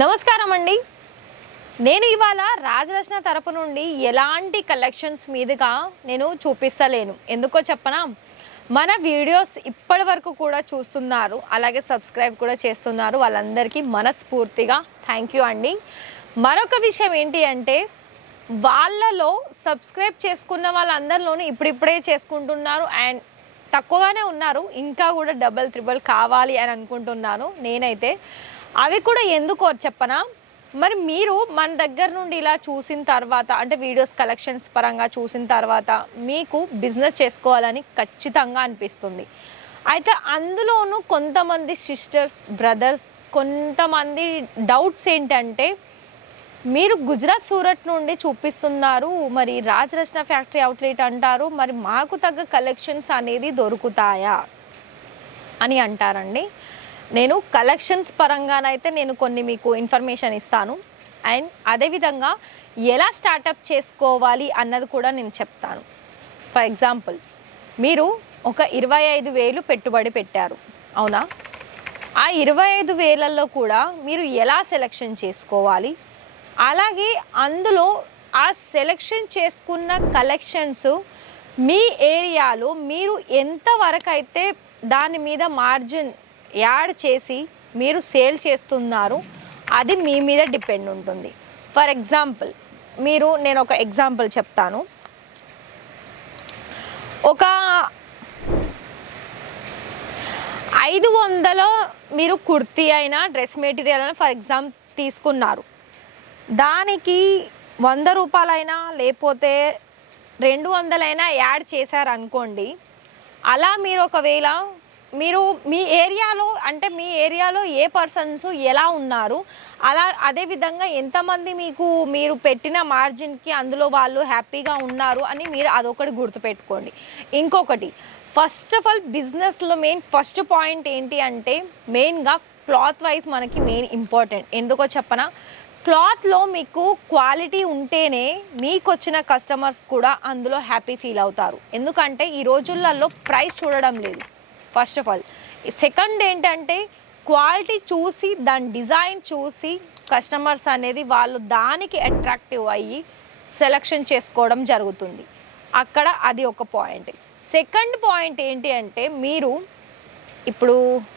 నమస్కారం అండి. నేను ఇవాళ రాజరచన తరపు నుండి ఎలాంటి కలెక్షన్స్ మీదుగా నేను చూపిస్తలేను. ఎందుకో చెప్పనా? మన వీడియోస్ ఇప్పటి వరకు కూడా చూస్తున్నారు అలాగే సబ్స్క్రైబ్ కూడా చేస్తున్నారు వాళ్ళందరికీ మనస్ఫూర్తిగా థ్యాంక్ యూ అండి. మరొక విషయం ఏంటి అంటే వాళ్ళలో సబ్స్క్రైబ్ చేసుకున్న వాళ్ళందరిలోనూ ఇప్పుడిప్పుడే చేసుకుంటున్నారు అండ్ తక్కువగానే ఉన్నారు ఇంకా కూడా డబల్ త్రిబుల్ కావాలి అని అనుకుంటున్నాను నేనైతే. అవి కూడా ఎందుకో చెప్పనా? మరి మీరు మన దగ్గర నుండి ఇలా చూసిన తర్వాత అంటే వీడియోస్ కలెక్షన్స్ పరంగా చూసిన తర్వాత మీకు బిజినెస్ చేసుకోవాలని ఖచ్చితంగా అనిపిస్తుంది. అయితే అందులోనూ కొంతమంది సిస్టర్స్ బ్రదర్స్ కొంతమంది డౌట్స్ ఏంటంటే మీరు గుజరాత్ సూరత్ నుండి చూపిస్తున్నారు మరి రాజరత్న ఫ్యాక్టరీ అవుట్లెట్ అంటారు మరి మాకు తగ్గ కలెక్షన్స్ అనేది దొరుకుతాయా అని అంటారండి. నేను కలెక్షన్స్ పరంగానైతే నేను కొన్ని మీకు ఇన్ఫర్మేషన్ ఇస్తాను. అండ్ అదేవిధంగా ఎలా స్టార్టప్ చేసుకోవాలి అన్నది కూడా నేను చెప్తాను. ఫర్ ఎగ్జాంపుల్ మీరు ఒక ఇరవై ఐదు వేలు పెట్టుబడి పెట్టారు. అవునా? ఆ ఇరవై ఐదు వేలల్లో కూడా మీరు ఎలా సెలెక్షన్ చేసుకోవాలి? అలాగే అందులో ఆ సెలెక్షన్ చేసుకున్న కలెక్షన్స్ మీ ఏరియాలో మీరు ఎంతవరకు అయితే దాని మీద మార్జిన్ యాడ్ చేసి మీరు సేల్ చేస్తున్నారు అది మీ మీద డిపెండ్ ఉంటుంది. ఫర్ ఎగ్జాంపుల్ మీరు నేను ఒక ఎగ్జాంపుల్ చెప్తాను. ఒక ఐదు వందలో మీరు కుర్తీ అయినా డ్రెస్ మెటీరియల్ అయినా ఫర్ ఎగ్జాంపుల్ తీసుకున్నారు. దానికి వంద రూపాయలైనా లేకపోతే రెండు వందలైనా యాడ్ చేశారనుకోండి అలా మీరు ఒకవేళ మీరు మీ ఏరియాలో అంటే మీ ఏరియాలో ఏ పర్సన్స్ ఎలా ఉన్నారు? అలా అదేవిధంగా ఎంతమంది మీకు మీరు పెట్టిన మార్జిన్కి అందులో వాళ్ళు హ్యాపీగా ఉన్నారు అని మీరు అదొకటి గుర్తుపెట్టుకోండి. ఇంకొకటి ఫస్ట్ ఆఫ్ ఆల్ బిజినెస్లో మెయిన్ ఫస్ట్ పాయింట్ ఏంటి అంటే మెయిన్గా క్లాత్ వైజ్ మనకి మెయిన్ ఇంపార్టెంట్ ఎందుకో చెప్పనా? క్లాత్లో మీకు క్వాలిటీ ఉంటేనే మీకు వచ్చిన కస్టమర్స్ కూడా అందులో హ్యాపీ ఫీల్ అవుతారు. ఎందుకంటే ఈ రోజులలో ప్రైస్ చూడడం లేదు. First of all. సెకండ్ ఏంటంటే క్వాలిటీ చూసి దాని డిజైన్ చూసి కస్టమర్స్ అనేది వాళ్ళు దానికి అట్రాక్టివ్ అయ్యి సెలెక్షన్ చేసుకోవడం జరుగుతుంది. అక్కడ అది ఒక పాయింట్ సెకండ్ పాయింట్ ఏంటి అంటే మీరు ఇప్పుడు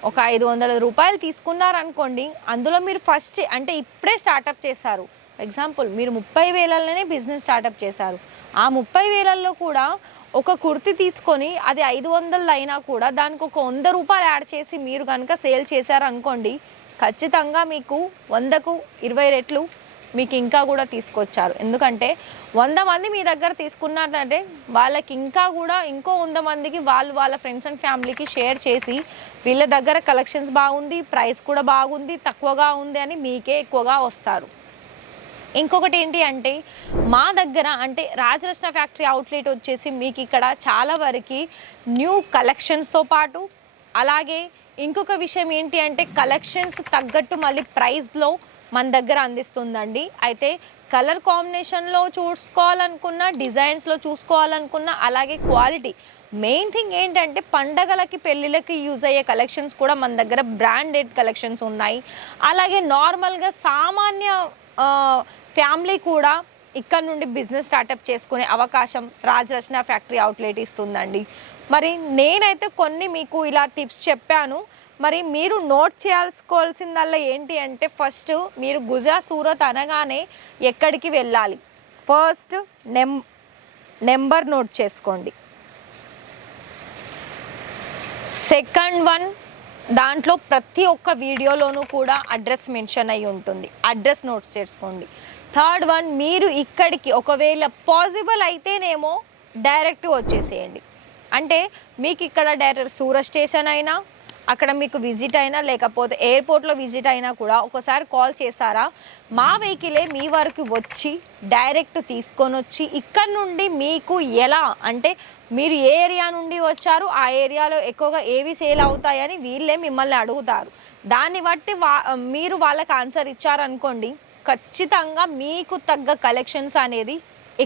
ఒక ఐదు వందల రూపాయలు తీసుకున్నారనుకోండి అందులో మీరు ఫస్ట్ అంటే ఇప్పుడే స్టార్టప్ చేశారు. ఎగ్జాంపుల్ మీరు ముప్పై వేలలోనే బిజినెస్ స్టార్టప్ చేశారు. ఆ ముప్పై వేలల్లో కూడా ఒక కుర్తి తీసుకొని అది ఐదు వందలు అయినా కూడా దానికి ఒక వంద రూపాయలు యాడ్ చేసి మీరు కనుక సేల్ చేశారనుకోండి ఖచ్చితంగా మీకు వందకు ఇరవై రెట్లు మీకు ఇంకా కూడా తీసుకొచ్చారు. ఎందుకంటే వంద మంది మీ దగ్గర తీసుకున్నారంటే వాళ్ళకి ఇంకా కూడా ఇంకో వంద మందికి వాళ్ళు వాళ్ళ ఫ్రెండ్స్ అండ్ ఫ్యామిలీకి షేర్ చేసి వీళ్ళ దగ్గర కలెక్షన్స్ బాగుంది ప్రైస్ కూడా బాగుంది తక్కువగా ఉంది అని మీకే ఎక్కువగా వస్తారు. ఇంకొకటి ఏంటి అంటే మా దగ్గర అంటే రాజరత్న ఫ్యాక్టరీ అవుట్లెట్ వచ్చేసి మీకు ఇక్కడ చాలా వరకు న్యూ కలెక్షన్స్తో పాటు అలాగే ఇంకొక విషయం ఏంటి అంటే కలెక్షన్స్ తగ్గట్టు మళ్ళీ ప్రైస్లో మన దగ్గర అందిస్తుందండి. అయితే కలర్ కాంబినేషన్లో చూసుకోవాలనుకున్న డిజైన్స్లో చూసుకోవాలనుకున్న అలాగే క్వాలిటీ. మెయిన్ థింగ్ ఏంటంటే పండగలకి పెళ్ళిళ్ళకి యూజ్ అయ్యే కలెక్షన్స్ కూడా మన దగ్గర బ్రాండెడ్ కలెక్షన్స్ ఉన్నాయి. అలాగే నార్మల్గా సామాన్య ఫ్యామిలీ కూడా ఇక్కడ నుండి బిజినెస్ స్టార్టప్ చేసుకునే అవకాశం రాజరచన ఫ్యాక్టరీ అవుట్లెట్ ఇస్తుందండి. మరి నేనైతే కొన్ని మీకు ఇలా టిప్స్ చెప్పాను. మరి మీరు నోట్ చేయాల్సుకోవాల్సిందల్లా ఏంటి అంటే ఫస్ట్ మీరు గుజా సూరత్ అనగానే ఎక్కడికి వెళ్ళాలి? ఫస్ట్ నెం నెంబర్ నోట్ చేసుకోండి. సెకండ్ వన్ దాంట్లో ప్రతి ఒక్క వీడియోలోనూ కూడా అడ్రస్ మెన్షన్ అయి ఉంటుంది. అడ్రస్ నోట్స్ చేసుకోండి. థర్డ్ వన్ మీరు ఇక్కడికి ఒకవేళ పాసిబుల్ అయితేనేమో డైరెక్ట్ వచ్చేసేయండి. అంటే మీకు ఇక్కడ డైరెక్ట్ సూరత్ స్టేషన్ అయినా అక్కడ మీకు విజిట్ అయినా లేకపోతే ఎయిర్పోర్ట్లో విజిట్ అయినా కూడా ఒకసారి కాల్ చేస్తారా? మా వెహికలే మీ వరకు వచ్చి డైరెక్ట్ తీసుకొని వచ్చి ఇక్కడ నుండి మీకు ఎలా? అంటే మీరు ఏ ఏరియా నుండి వచ్చారు? ఆ ఏరియాలో ఎక్కువగా ఏవి సేల్ అవుతాయని వీళ్ళే మిమ్మల్ని అడుగుతారు. దాన్ని బట్టి వా మీరు వాళ్ళకి ఆన్సర్ ఇచ్చారనుకోండి ఖచ్చితంగా మీకు తగ్గ కలెక్షన్స్ అనేది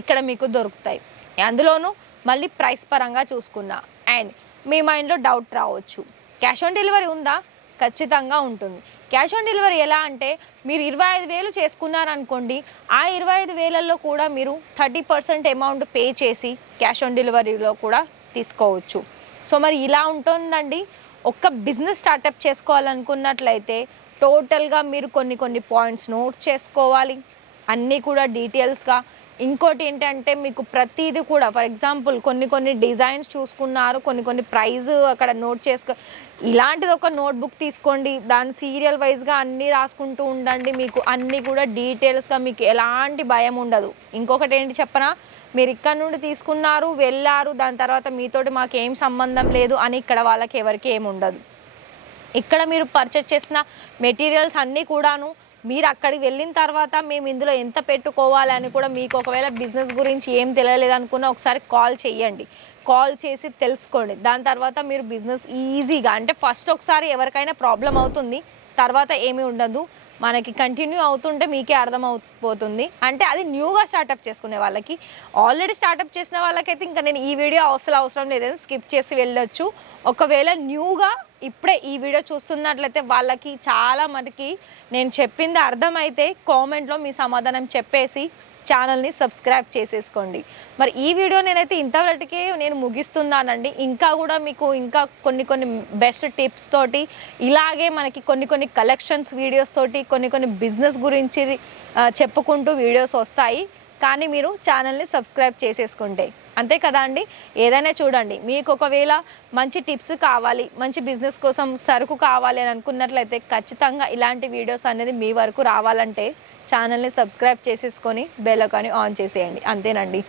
ఇక్కడ మీకు దొరుకుతాయి. అందులోనూ మళ్ళీ ప్రైస్ పరంగా చూసుకున్నా. అండ్ మీ మైండ్లో డౌట్ రావచ్చు. క్యాష్ ఆన్ డెలివరీ ఉందా? ఖచ్చితంగా ఉంటుంది. క్యాష్ ఆన్ డెలివరీ ఎలా అంటే మీరు ఇరవై ఐదు వేలు చేసుకున్నారనుకోండి ఆ ఇరవై ఐదు వేలల్లో కూడా మీరు థర్టీ పర్సెంట్ అమౌంట్ పే చేసి క్యాష్ ఆన్ డెలివరీలో కూడా తీసుకోవచ్చు. సో మరి ఇలా ఉంటుందండి. ఒక్క బిజినెస్ స్టార్టప్ చేసుకోవాలనుకున్నట్లయితే టోటల్గా మీరు కొన్ని కొన్ని పాయింట్స్ నోట్ చేసుకోవాలి. అన్నీ కూడా డీటెయిల్స్గా. ఇంకోటి ఏంటంటే మీకు ప్రతిదీ కూడా ఫర్ ఎగ్జాంపుల్ కొన్ని కొన్ని డిజైన్స్ చూసుకున్నారు కొన్ని కొన్ని ప్రైజ్ అక్కడ నోట్ చేసుకో ఇలాంటిది ఒక నోట్బుక్ తీసుకోండి. దాని సీరియల్ వైజ్గా అన్నీ రాసుకుంటూ ఉండండి. మీకు అన్నీ కూడా డీటెయిల్స్గా మీకు ఎలాంటి భయం ఉండదు. ఇంకొకటి ఏంటి చెప్పనా? మీరు ఇక్కడ నుండి తీసుకున్నారు వెళ్ళారు దాని తర్వాత మీతోటి మాకు ఏం సంబంధం లేదు అని ఇక్కడ వాళ్ళకి ఎవరికి ఏమి ఉండదు. ఇక్కడ మీరు పర్చేస్ చేసిన మెటీరియల్స్ అన్నీ కూడాను మీరు అక్కడికి వెళ్ళిన తర్వాత మేము ఇందులో ఎంత పెట్టుకోవాలని కూడా మీకు ఒకవేళ బిజినెస్ గురించి ఏం తెలియలేదనుకున్నా ఒకసారి కాల్ చేయండి. కాల్ చేసి తెలుసుకోండి. దాని తర్వాత మీరు బిజినెస్ ఈజీగా అంటే ఫస్ట్ ఒకసారి ఎవరికైనా ప్రాబ్లం అవుతుంది తర్వాత ఏమీ ఉండదు. మనకి కంటిన్యూ అవుతుంటే మీకే అర్థమైపోతుంది అంటే అది న్యూగా స్టార్టప్ చేసుకునే వాళ్ళకి. ఆల్రెడీ స్టార్టప్ చేసిన వాళ్ళకైతే ఇంకా నేను ఈ వీడియో అవసరం అవసరం లేదని స్కిప్ చేసి వెళ్ళొచ్చు. ఒకవేళ న్యూగా ఇప్పుడే ఈ వీడియో చూస్తున్నట్లయితే వాళ్ళకి చాలా మనకి నేను చెప్పింది అర్థమైతే కామెంట్లో మీ సమాధానం చెప్పేసి ఛానల్ని సబ్స్క్రైబ్ చేసేసుకోండి. మరి ఈ వీడియో నేనైతే ఇంతవరకే నేను ముగిస్తున్నానండి. ఇంకా కూడా మీకు ఇంకా కొన్ని కొన్ని బెస్ట్ టిప్స్ తోటి ఇలాగే మనకి కొన్ని కొన్ని కలెక్షన్స్ వీడియోస్ తోటి కొన్ని కొన్ని బిజినెస్ గురించి చెప్పుకుంటూ వీడియోస్ వస్తాయి. కానీ మీరు ఛానల్ని సబ్స్క్రైబ్ చేసేసుకుంటే. అంతే కదా అండి? ఏదైనా చూడండి. మీకు ఒకవేళ మంచి టిప్స్ కావాలి మంచి బిజినెస్ కోసం సరుకు కావాలి అని అనుకున్నట్లయితే ఖచ్చితంగా ఇలాంటి వీడియోస్ అనేది మీ వరకు రావాలంటే ఛానల్ని సబ్స్క్రైబ్ చేసేసుకొని బెల్ ఐకాన్ని ఆన్ చేసేయండి. అంతేనండి.